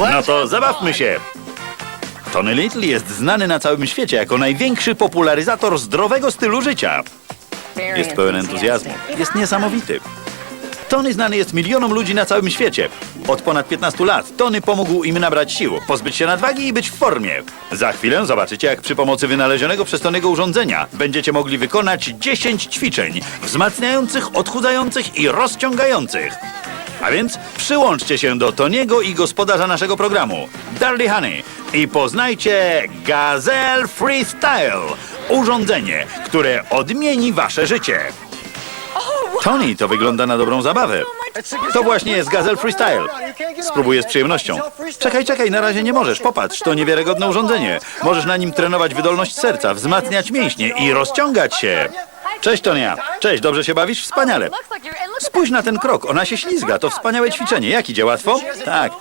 No to zabawmy się. Tony Little jest znany na całym świecie jako największy popularyzator zdrowego stylu życia. Jest pełen entuzjazmu. Jest niesamowity. Tony znany jest milionom ludzi na całym świecie. Od ponad 15 lat Tony pomógł im nabrać sił, pozbyć się nadwagi i być w formie. Za chwilę zobaczycie, jak przy pomocy wynalezionego przez Tonego urządzenia będziecie mogli wykonać 10 ćwiczeń wzmacniających, odchudzających i rozciągających. A więc przyłączcie się do Toniego i gospodarza naszego programu, Darlie Honey, i poznajcie Gazelle Freestyle, urządzenie, które odmieni wasze życie. Tony, to wygląda na dobrą zabawę. To właśnie jest Gazelle Freestyle. Spróbuję z przyjemnością. Czekaj, czekaj, na razie nie możesz. Popatrz, to niewiarygodne urządzenie. Możesz na nim trenować wydolność serca, wzmacniać mięśnie i rozciągać się. Cześć, Tonia. Cześć, dobrze się bawisz? Wspaniale. Spójrz na ten krok, ona się ślizga. To wspaniałe ćwiczenie. Jak idzie, łatwo? Tak.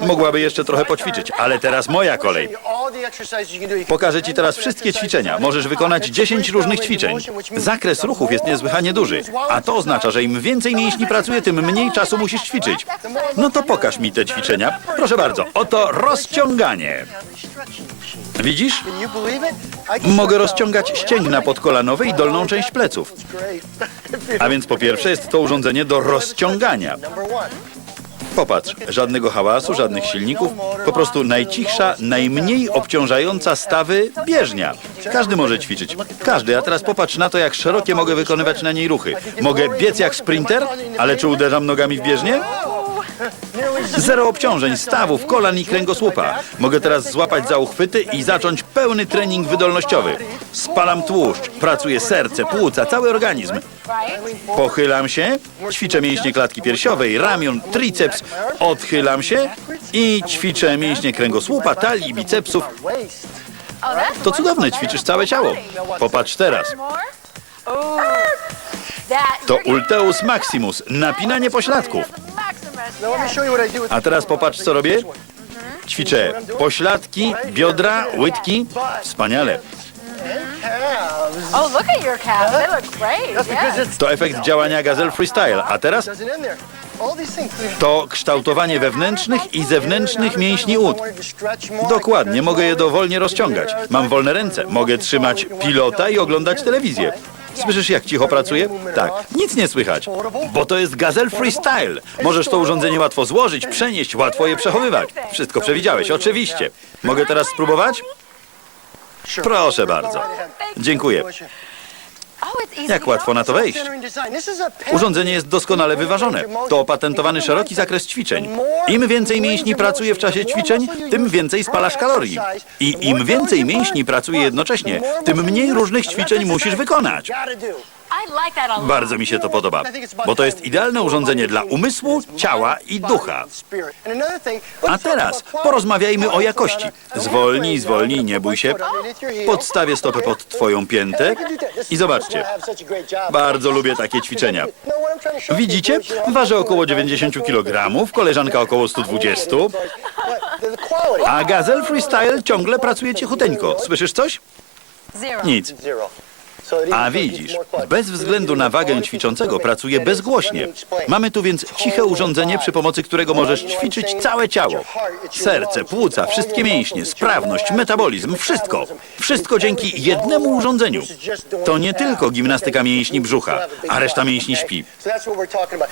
Mogłaby jeszcze trochę poćwiczyć, ale teraz moja kolej. Pokażę ci teraz wszystkie ćwiczenia. Możesz wykonać 10 różnych ćwiczeń. Zakres ruchów jest niesłychanie duży, a to oznacza, że im więcej mięśni pracuje, tym mniej czasu musisz ćwiczyć. No to pokaż mi te ćwiczenia. Proszę bardzo, oto rozciąganie. Widzisz? Mogę rozciągać ścięgna podkolanowe i dolną część pleców. A więc po pierwsze jest to urządzenie do rozciągania. Popatrz, żadnego hałasu, żadnych silników, po prostu najcichsza, najmniej obciążająca stawy bieżnia. Każdy może ćwiczyć. Każdy, a teraz popatrz na to, jak szerokie mogę wykonywać na niej ruchy. Mogę biec jak sprinter, ale czy uderzam nogami w bieżnię? Zero obciążeń, stawów, kolan i kręgosłupa. Mogę teraz złapać za uchwyty i zacząć pełny trening wydolnościowy. Spalam tłuszcz, pracuje serce, płuca, cały organizm. Pochylam się, ćwiczę mięśnie klatki piersiowej, ramion, triceps, odchylam się i ćwiczę mięśnie kręgosłupa, talii, bicepsów. To cudowne, ćwiczysz całe ciało. Popatrz teraz. To Ulteus Maximus, napinanie pośladków. A teraz popatrz, co robię. Ćwiczę pośladki, biodra, łydki. Wspaniale. Oh, look at your calves. They look great. Yeah. To efekt działania Gazelle Freestyle. A teraz to kształtowanie wewnętrznych i zewnętrznych mięśni ud. Dokładnie, mogę je dowolnie rozciągać. Mam wolne ręce, mogę trzymać pilota i oglądać telewizję. Słyszysz, jak cicho pracuję? Tak, nic nie słychać, bo to jest Gazelle Freestyle. Możesz to urządzenie łatwo złożyć, przenieść, łatwo je przechowywać. Wszystko przewidziałeś, oczywiście. Mogę teraz spróbować? Proszę bardzo. Dziękuję. Jak łatwo na to wejść? Urządzenie jest doskonale wyważone. To opatentowany szeroki zakres ćwiczeń. Im więcej mięśni pracuje w czasie ćwiczeń, tym więcej spalasz kalorii. I im więcej mięśni pracuje jednocześnie, tym mniej różnych ćwiczeń musisz wykonać. Bardzo mi się to podoba, bo to jest idealne urządzenie dla umysłu, ciała i ducha. A teraz porozmawiajmy o jakości. Zwolnij, zwolnij, nie bój się. Podstawię stopę pod twoją piętę i zobaczcie. Bardzo lubię takie ćwiczenia. Widzicie? Ważę około 90 kg, koleżanka około 120, a Gazelle Freestyle ciągle pracuje cichuteńko. Słyszysz coś? Nic. A widzisz, bez względu na wagę ćwiczącego pracuje bezgłośnie. Mamy tu więc ciche urządzenie, przy pomocy którego możesz ćwiczyć całe ciało. Serce, płuca, wszystkie mięśnie, sprawność, metabolizm, wszystko. Wszystko dzięki jednemu urządzeniu. To nie tylko gimnastyka mięśni brzucha, a reszta mięśni śpi.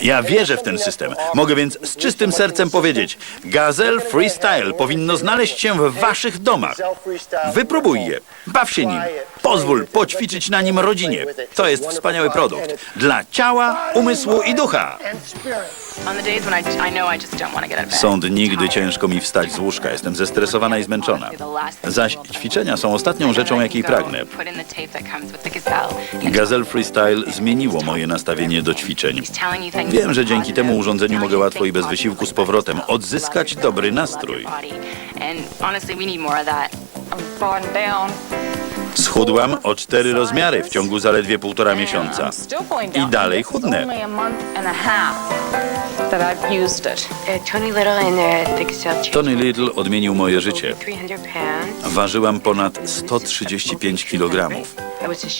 Ja wierzę w ten system. Mogę więc z czystym sercem powiedzieć, Gazelle Freestyle powinno znaleźć się w waszych domach. Wypróbuj je, baw się nim. Pozwól poćwiczyć na nim rodzinie. To jest wspaniały produkt. Dla ciała, umysłu i ducha. Są dni, gdy ciężko mi wstać z łóżka. Jestem zestresowana i zmęczona. Zaś ćwiczenia są ostatnią rzeczą, jakiej pragnę. Gazelle. Freestyle zmieniło moje nastawienie do ćwiczeń. Wiem, że dzięki temu urządzeniu mogę łatwo i bez wysiłku z powrotem odzyskać dobry nastrój. Schudłam o cztery rozmiary w ciągu zaledwie półtora miesiąca. I dalej chudnę. Tony Little changed Tony Little odmienił moje życie. 300 pounds. Ważyłam ponad 135 kg.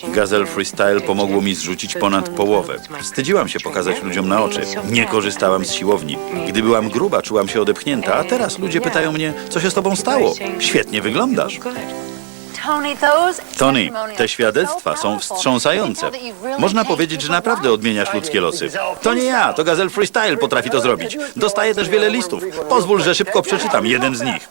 Gazelle Freestyle pomogło mi zrzucić ponad połowę. Wstydziłam się pokazać ludziom na oczy. Nie korzystałam z siłowni. Gdy byłam gruba, czułam się odepchnięta, a teraz ludzie pytają mnie, co się z tobą stało? Świetnie wyglądasz. Tony, te świadectwa są wstrząsające. Można powiedzieć, że naprawdę odmieniasz ludzkie losy. To nie ja, to Gazelle Freestyle potrafi to zrobić. Dostaję też wiele listów. Pozwól, że szybko przeczytam jeden z nich.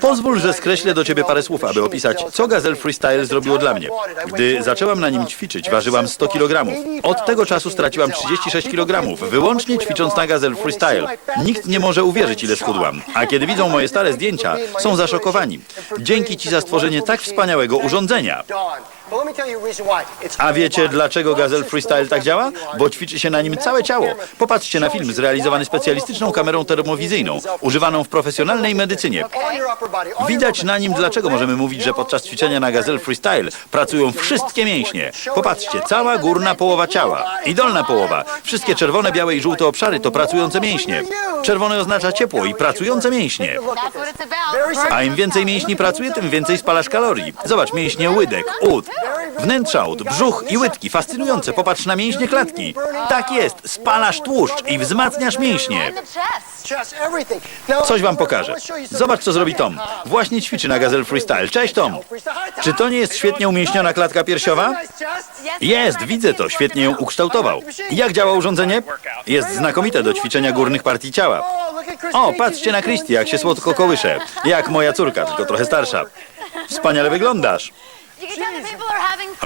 Pozwól, że skreślę do ciebie parę słów, aby opisać, co Gazelle Freestyle zrobiło dla mnie. Gdy zaczęłam na nim ćwiczyć, ważyłam 100 kg. Od tego czasu straciłam 36 kg, wyłącznie ćwicząc na Gazelle Freestyle. Nikt nie może uwierzyć, ile schudłam. A kiedy widzą moje stare zdjęcia, są zaszokowani. Dzięki ci za stworzenie tak wspaniałego urządzenia. A wiecie, dlaczego Gazelle Freestyle tak działa? Bo ćwiczy się na nim całe ciało. Popatrzcie na film zrealizowany specjalistyczną kamerą termowizyjną, używaną w profesjonalnej medycynie. Widać na nim, dlaczego możemy mówić, że podczas ćwiczenia na Gazelle Freestyle pracują wszystkie mięśnie. Popatrzcie, cała górna połowa ciała i dolna połowa. Wszystkie czerwone, białe i żółte obszary to pracujące mięśnie. Czerwone oznacza ciepło i pracujące mięśnie. A im więcej mięśni pracuje, tym więcej spalasz kalorii. Zobacz, mięśnie łydek, ud, wnętrza ud, brzuch i łydki. Fascynujące. Popatrz na mięśnie klatki. Tak jest, spalasz tłuszcz i wzmacniasz mięśnie. Coś wam pokażę. Zobacz, co zrobi Tom. Właśnie ćwiczy na Gazelle Freestyle. Cześć, Tom. Czy to nie jest świetnie umięśniona klatka piersiowa? Jest, widzę to. Świetnie ją ukształtował. Jak działa urządzenie? Jest znakomite do ćwiczenia górnych partii ciała. O, patrzcie na Christie, jak się słodko kołysze. Jak moja córka, tylko trochę starsza. Wspaniale wyglądasz.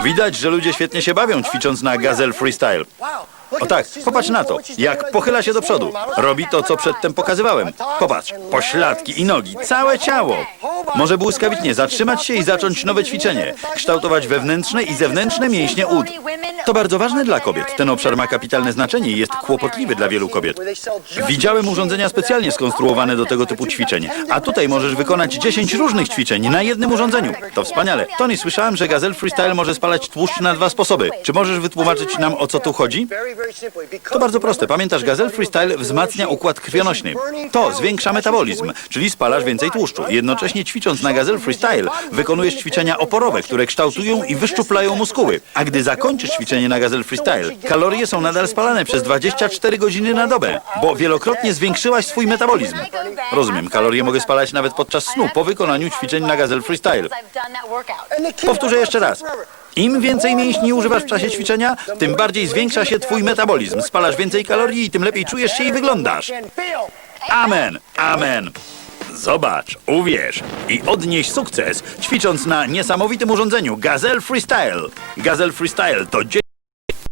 Widać, że ludzie świetnie się bawią ćwicząc na Gazelle Freestyle. O tak, popatrz na to, jak pochyla się do przodu. Robi to, co przedtem pokazywałem. Popatrz, pośladki i nogi, całe ciało. Może błyskawicznie zatrzymać się i zacząć nowe ćwiczenie. Kształtować wewnętrzne i zewnętrzne mięśnie ud. To bardzo ważne dla kobiet. Ten obszar ma kapitalne znaczenie i jest kłopotliwy dla wielu kobiet. Widziałem urządzenia specjalnie skonstruowane do tego typu ćwiczeń, a tutaj możesz wykonać 10 różnych ćwiczeń na jednym urządzeniu. To wspaniale. Tony, słyszałem, że Gazelle Freestyle może spalać tłuszcz na dwa sposoby. Czy możesz wytłumaczyć nam, o co tu chodzi? To bardzo proste. Pamiętasz, Gazelle Freestyle wzmacnia układ krwionośny. To zwiększa metabolizm, czyli spalasz więcej tłuszczu. Jednocześnie ćwicząc na Gazelle Freestyle wykonujesz ćwiczenia oporowe, które kształtują i wyszczuplają muskuły. A gdy zakończysz ćwiczenie na Gazelle Freestyle, kalorie są nadal spalane przez 24 godziny na dobę, bo wielokrotnie zwiększyłaś swój metabolizm. Rozumiem, kalorie mogę spalać nawet podczas snu, po wykonaniu ćwiczeń na Gazelle Freestyle. Powtórzę jeszcze raz. Im więcej mięśni używasz w czasie ćwiczenia, tym bardziej zwiększa się twój metabolizm. Spalasz więcej kalorii i tym lepiej czujesz się i wyglądasz. Amen, amen. Zobacz, uwierz i odnieś sukces, ćwicząc na niesamowitym urządzeniu Gazelle Freestyle. Gazelle Freestyle to